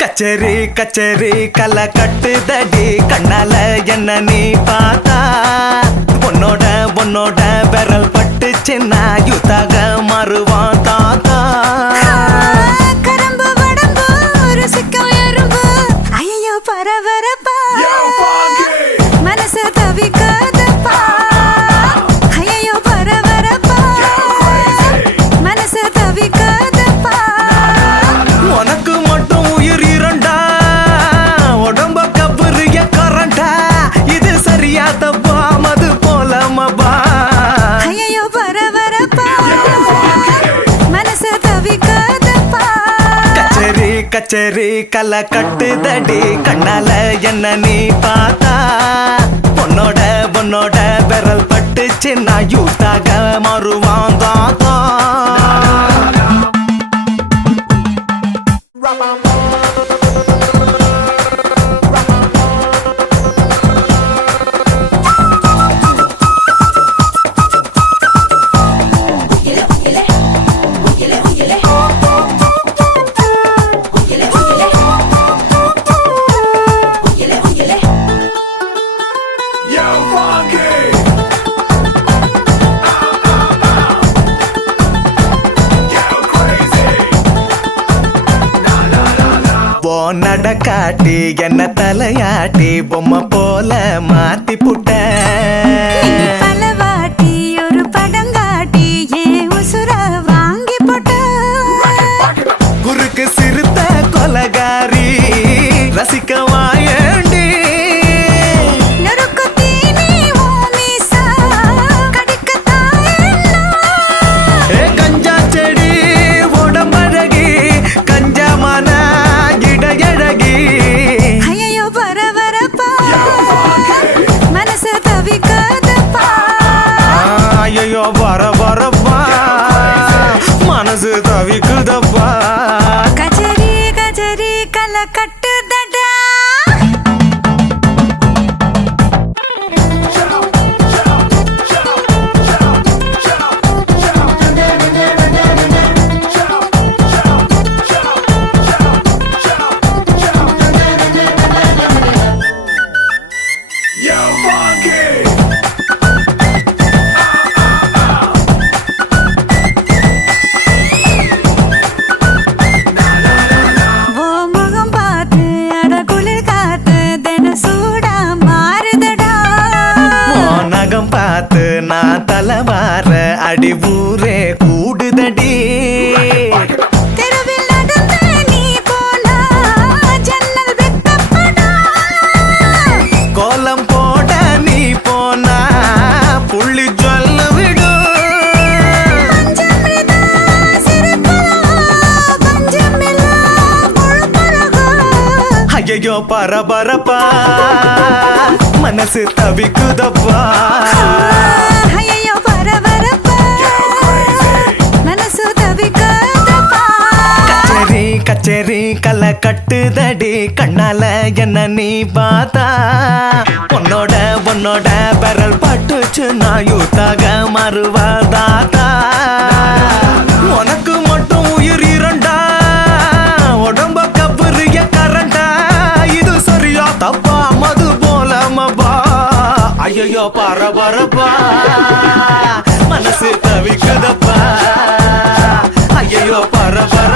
கச்சேரி கச்சேரி கலை கட்டுதடி கண்ணால என்ன நீ பார்த்தா உன்னோட உன்னோட விரல் பட்டு சின்ன யுத்தாக மாறுவான் தாத்தா. கரம்பு வடம்பு ருசிக்கும் எறும்பு ஐயோ பரபரப்பா மனசு தவிக்காதப்பா ஐயோ பரபரப்பா மனசு தவிக்காதப்பா. உனக்கு மட்டும் உயிர் இரண்டா உடம்ப கபுரிய கரண்டா இது சரியா தப்பா மது போல மபா ஐயோ பரபரப்பா மனசு தவிக்காதப்பா. கச்சேரி கச்சேரி கலை கட்டுதடி கண்ணால என்ன நீ பார்த்தா உன்னோட உன்னோட விரல் பட்டு சின்ன யூத்தாக மாறுவான் தாத்தா. நடக்காட்டி என்ன தலையாட்டி பொம்மை போல மாத்தி புட்ட பலவாட்டி ஒரு படங்காட்டி ஏன் உசுர வாங்கி போட்ட குறுக்கு சிறுத்த கொலகாரி ரசிக்க வாயண்டி நறுக்கு தீனி ஓமிசா கடிக்கத்தாயன்னா கஞ்சா செடி உடம்பழகி கஞ்சமான இடையழகி ஐயோ பரபரப்பா மனசு தவிக்காதப்பா ஐயோ வர வரப்பா மனசு தவிக்குதப்பா. கச்சேரி கச்சேரி கலை கட்டுதடா பார்த்து நான் தலைவார அடி ஊரே கூடுதடி தெருவில் நடந்த நீ போனா ஜன்னல் வெட்டப்படா கோலம் போட நீ போனா புள்ளி ஜொல்ல விடும் பஞ்சமிதா சிரிப்பழகா பஞ்சமில்லா முழுப்பழகா ஐயோ பரபரப்பா மனசு தவிக்குதப்பா ஐயோ பரபரப்பா மனசு தவிக்காதப்பா. கச்சேரி கச்சேரி கலை கட்டுதடி கண்ணால என்ன நீ பார்த்தா உன்னோட உன்னோட விரல் பட்டுச்சு நான் யூத்தாக மாறுவா தாத்தா. உனக்கு மட்டும் உயிர் இரண்டா உடம்ப கபுரிய கரண்டா இது சரியா தப்பா மது போல மபா ஐயோ பரபரப்பா மனசு தவிக்குதப்பா ஐயோ பரபர